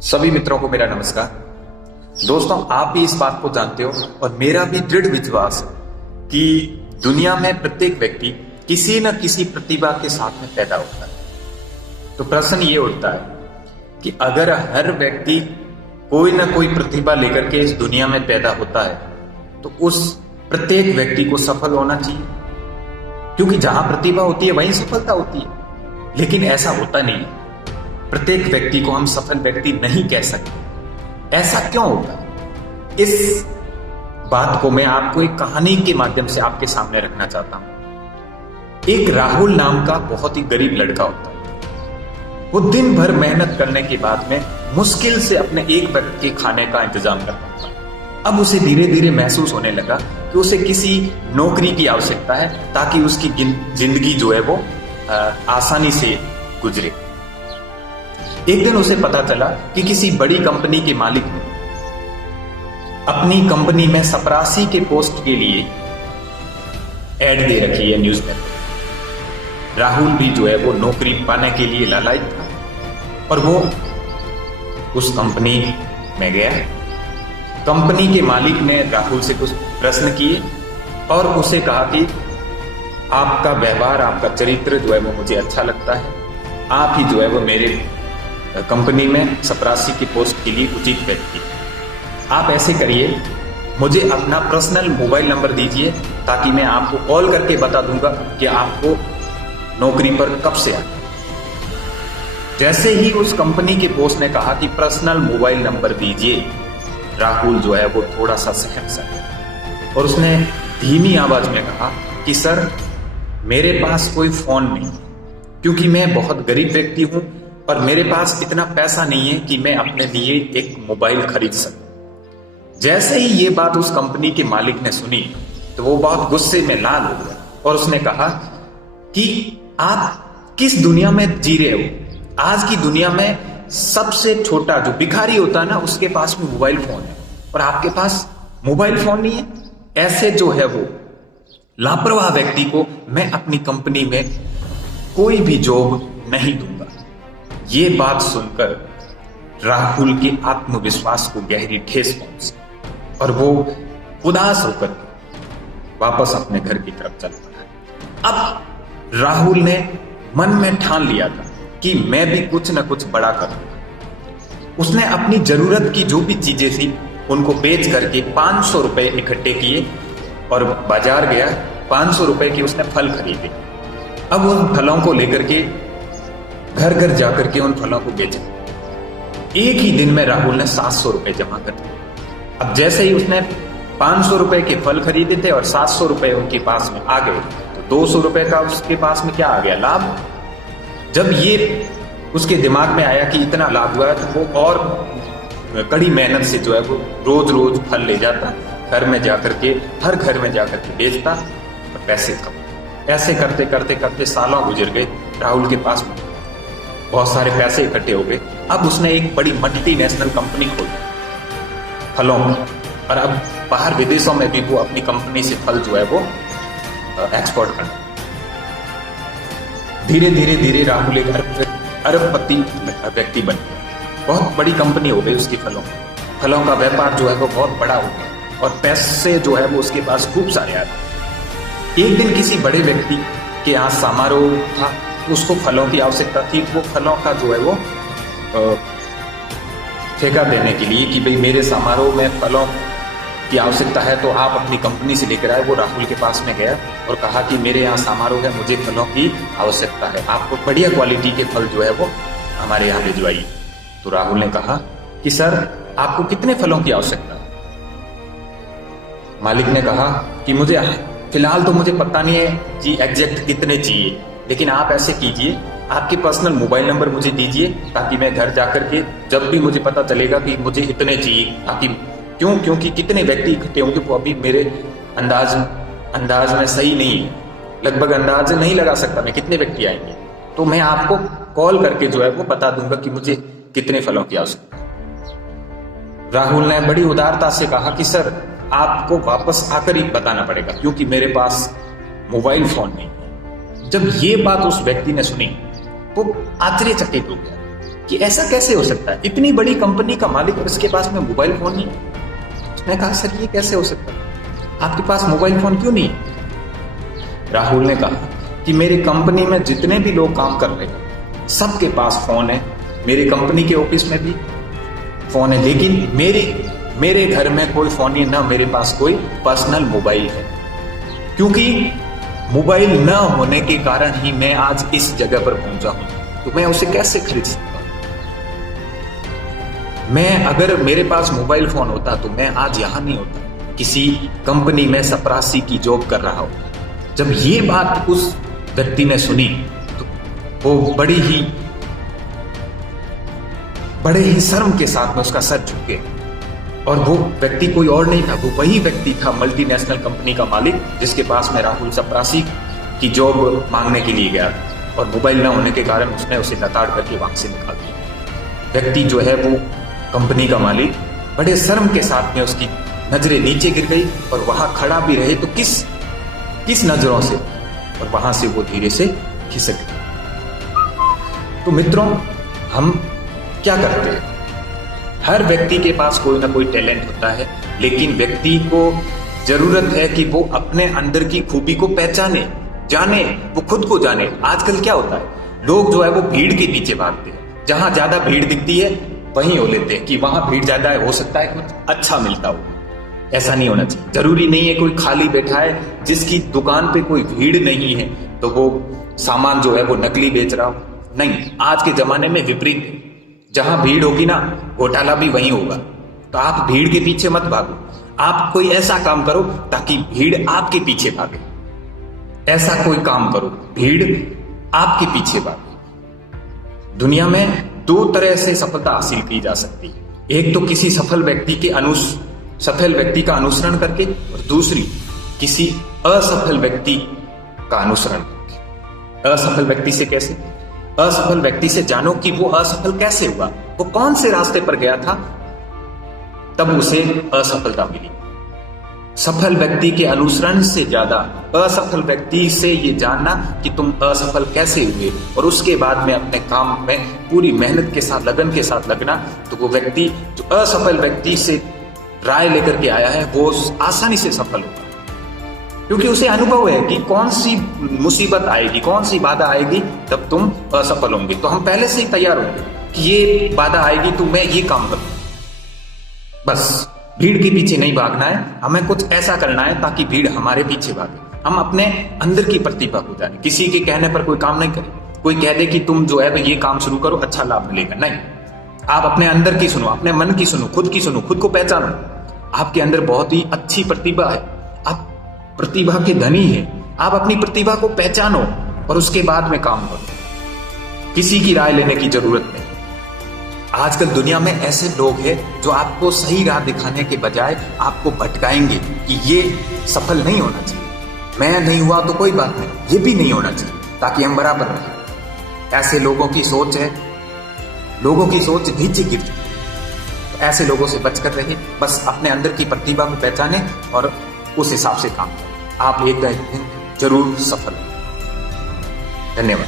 सभी मित्रों को मेरा नमस्कार। दोस्तों, आप भी इस बात को जानते हो और मेरा भी दृढ़ विश्वास है कि दुनिया में प्रत्येक व्यक्ति किसी न किसी प्रतिभा के साथ में पैदा होता है। तो प्रश्न ये उठता है कि अगर हर व्यक्ति कोई न कोई प्रतिभा लेकर के इस दुनिया में पैदा होता है तो उस प्रत्येक व्यक्ति को सफल होना चाहिए, क्योंकि जहां प्रतिभा होती है वहीं सफलता होती है। लेकिन ऐसा होता नहीं है, प्रत्येक व्यक्ति को हम सफल व्यक्ति नहीं कह सकते। ऐसा क्यों होता है? इस बात को मैं आपको एक कहानी के माध्यम से आपके सामने रखना चाहता हूं। एक राहुल नाम का बहुत ही गरीब लड़का होता है। वो दिन भर मेहनत करने के बाद में मुश्किल से अपने एक वक्त के खाने का इंतजाम करता था। अब उसे धीरे धीरे महसूस होने लगा कि उसे किसी नौकरी की आवश्यकता है ताकि उसकी जिंदगी जो है वो आसानी से गुजरे। एक दिन उसे पता चला कि किसी बड़ी कंपनी के मालिक ने अपनी कंपनी में चपरासी के पोस्ट के लिए ऐड दे रखी है न्यूज़पेपर। राहुल भी जो है वो नौकरी पाने के लिए लालायित था और वो उस कंपनी में गया। कंपनी के मालिक ने राहुल से कुछ प्रश्न किए और उसे कहा कि आपका व्यवहार, आपका चरित्र जो है वो मुझे अच्छा लगता है। आप ही जो है वो मेरे कंपनी में चपरासी की पोस्ट के लिए उचित व्यक्ति। आप ऐसे करिए, मुझे अपना पर्सनल मोबाइल नंबर दीजिए ताकि मैं आपको कॉल करके बता दूंगा कि आपको नौकरी पर कब से आए। जैसे ही उस कंपनी के बॉस ने कहा कि पर्सनल मोबाइल नंबर दीजिए, राहुल जो है वो थोड़ा सा सहम सा और उसने धीमी आवाज में कहा कि सर, मेरे पास कोई फोन नहीं, क्योंकि मैं बहुत गरीब व्यक्ति हूं और मेरे पास इतना पैसा नहीं है कि मैं अपने लिए एक मोबाइल खरीद सकूं। जैसे ही ये बात उस कंपनी के मालिक ने सुनी तो वो बहुत गुस्से में लाल हो गया और उसने कहा कि आप किस दुनिया में जी रहे हो? आज की दुनिया में सबसे छोटा जो भिखारी होता है ना, उसके पास में मोबाइल फोन है और आपके पास मोबाइल फोन नहीं है। ऐसे जो है वो लापरवाह व्यक्ति को मैं अपनी कंपनी में कोई भी जॉब नहीं दूंगा। ये बात सुनकर राहुल के आत्मविश्वास को गहरी ठेस पहुंची और वो उदास होकर वापस अपने घर की तरफ चल पड़ा। अब राहुल ने मन में ठान लिया था कि मैं भी कुछ न कुछ बड़ा करूंगा। उसने अपनी जरूरत की जो भी चीजें थी उनको बेच करके 500 रुपए इकट्ठे किए और बाजार गया। 500 रुपए के उसने फल खरीदे। अब उन फलों को लेकर के घर घर जाकर के उन फलों को बेचा। एक ही दिन में राहुल ने 700 रुपए जमा कर दिए। अब जैसे ही उसने 500 रुपए के फल खरीदे थे और 700 रुपए उनके पास में आ गए तो 200 रुपए का उसके पास में क्या आ गया? लाभ। जब ये उसके दिमाग में आया कि इतना लाभ हुआ तो वो और कड़ी मेहनत से जो है वो रोज रोज फल ले जाता, घर में जाकर के हर घर में जाकर के बेचता और पैसे कमाता। ऐसे करते करते करते सालों गुजर गए। राहुल के पास बहुत सारे पैसे इकट्ठे हो गए। अब उसने एक बड़ी मल्टीनेशनल कंपनी खोली फलों में और अब बाहर विदेशों में भी वो अपनी कंपनी से फल जो है वो एक्सपोर्ट करता। धीरे धीरे धीरे राहुल एक अरबपति व्यक्ति बन गया। बहुत बड़ी कंपनी हो गई उसकी फलों का व्यापार जो है वो बहुत बड़ा हो गया और पैसे जो है वो उसके पास खूब सारे आते। एक दिन किसी बड़े व्यक्ति के यहाँ समारोह था, उसको फलों की आवश्यकता थी। वो फलों का जो है वो ठेका देने के लिए कि भाई मेरे समारोह में फलों की आवश्यकता है तो आप अपनी कंपनी से लेकर आए। वो राहुल के पास में गया और कहा कि मेरे यहाँ समारोह है, मुझे फलों की आवश्यकता है, आपको बढ़िया क्वालिटी के फल जो है वो हमारे यहाँ भिजवाइए। तो राहुल ने कहा कि सर, आपको कितने फलों की आवश्यकता है? मालिक ने कहा कि मुझे फिलहाल तो मुझे पता नहीं है कि एग्जैक्ट कितने चाहिए, लेकिन आप ऐसे कीजिए, आपके पर्सनल मोबाइल नंबर मुझे दीजिए ताकि मैं घर जाकर के जब भी मुझे पता चलेगा कि मुझे इतने चाहिए, ताकि क्योंकि कितने व्यक्ति इकट्ठे होंगे वो अभी मेरे अंदाज में सही नहीं है, लगभग अंदाज नहीं लगा सकता मैं कितने व्यक्ति आएंगे। तो मैं आपको कॉल करके जो है वो बता दूंगा कि मुझे कितने फलों की आवश्यकता है। राहुल ने बड़ी उदारता से कहा कि सर, आपको वापस आकर ही बताना पड़ेगा क्योंकि मेरे पास मोबाइल फोन नहीं। जब ये बात उस व्यक्ति ने सुनी वो आश्चर्यचकित हो गया कि ऐसा कैसे हो सकता है, इतनी बड़ी कंपनी का मालिक और इसके पास में मोबाइल फोन नहीं है। उसने कहा सर ये कैसे हो सकता है, आपके पास मोबाइल फोन क्यों नहीं है? राहुल ने कहा कि मेरी कंपनी में जितने भी लोग काम कर रहे हैं सबके पास फोन है, मेरी कंपनी के ऑफिस में भी फोन है, लेकिन मेरे घर में कोई फोन नहीं, ना मेरे पास कोई पर्सनल मोबाइल है, क्योंकि मोबाइल न होने के कारण ही मैं आज इस जगह पर पहुंचा हूं। तो मैं उसे कैसे खरीद सकता हूं? मैं अगर मेरे पास मोबाइल फोन होता तो मैं आज यहां नहीं होता, किसी कंपनी में चपरासी की जॉब कर रहा होता। जब ये बात उस व्यक्ति ने सुनी तो वो बड़े ही शर्म के साथ में उसका सर झुक गया। और वो व्यक्ति कोई और नहीं था, वो वही व्यक्ति था, मल्टीनेशनल कंपनी का मालिक, जिसके पास में राहुल चपरासी की जॉब मांगने के लिए गया था और मोबाइल न होने के कारण उसने उसे लताड़ करके वहां से निकाल दिया। व्यक्ति जो है वो कंपनी का मालिक बड़े शर्म के साथ में उसकी नजरें नीचे गिर गई और वहां खड़ा भी रहे तो किस नजरों से, और वहां से वो धीरे से खिसक गए। तो मित्रों, हम क्या करते हैं? हर व्यक्ति के पास कोई ना कोई टैलेंट होता है, लेकिन व्यक्ति को जरूरत है कि वो अपने अंदर की खूबी को पहचाने, जाने, वो खुद को जाने। आजकल क्या होता है, लोग जो है वो भीड़ के पीछे भागते हैं, जहां ज्यादा भीड़ दिखती है वहीं हो लेते हैं कि वहां भीड़ ज्यादा है, हो सकता है कुछ अच्छा मिलता हो। ऐसा नहीं होना चाहिए। जरूरी नहीं है कोई खाली बैठा है जिसकी दुकान पे कोई भीड़ नहीं है तो वो सामान जो है वो नकली बेच रहा हो। नहीं, आज के जमाने में विपरीत है, जहां भीड़ होगी ना घोटाला भी वहीं होगा। तो आप भीड़ के पीछे मत भागो, आप कोई ऐसा काम करो ताकि भीड़ आपके पीछे भागे। ऐसा कोई काम करो भीड़ आपके पीछे भागे। दुनिया में दो तरह से सफलता हासिल की जा सकती है, एक तो किसी सफल व्यक्ति का अनुसरण करके, और दूसरी किसी असफल व्यक्ति का अनुसरण करके। असफल व्यक्ति से कैसे? असफल व्यक्ति से जानो कि वो असफल कैसे हुआ, वो कौन से रास्ते पर गया था तब उसे असफलता मिली। सफल व्यक्ति के अनुसरण से ज्यादा असफल व्यक्ति से ये जानना कि तुम असफल कैसे हुए, और उसके बाद में अपने काम में पूरी मेहनत के साथ, लगन के साथ लगना। तो वो व्यक्ति जो असफल व्यक्ति से राय लेकर के आया है वो आसानी से सफल होगा, क्योंकि उसे अनुभव है कि कौन सी मुसीबत आएगी, कौन सी बाधा आएगी तब तुम असफल होंगे। तो हम पहले से ही तैयार होंगे कि ये बाधा आएगी तो मैं ये काम करूं। बस भीड़ के पीछे नहीं भागना है, हमें कुछ ऐसा करना है ताकि भीड़ हमारे पीछे भागे। हम अपने अंदर की प्रतिभा को जाने, किसी के कहने पर कोई काम नहीं करें। कोई कह दे कि तुम जो है ये काम शुरू करो, अच्छा लाभ मिलेगा, नहीं। आप अपने अंदर की सुनो, अपने मन की सुनो, खुद की सुनो, खुद को पहचानो। आपके अंदर बहुत ही अच्छी प्रतिभा है, आप प्रतिभा के धनी हैं। आप अपनी प्रतिभा को पहचानो और उसके बाद में काम करो। किसी की राय लेने की जरूरत नहीं। आजकल दुनिया में ऐसे लोग हैं जो आपको सही राह दिखाने के बजाय आपको भटकाएंगे कि ये सफल नहीं होना चाहिए, मैं नहीं हुआ तो कोई बात नहीं, ये भी नहीं होना चाहिए, ताकि हम बराबर रहें। ऐसे लोगों की सोच है, लोगों की सोच नीचे गिर चुकी है। तो ऐसे लोगों से बचकर रहे, बस अपने अंदर की प्रतिभा को पहचाने और उस हिसाब से काम करें। आप एक दिन जरूर सफल होंगे। धन्यवाद।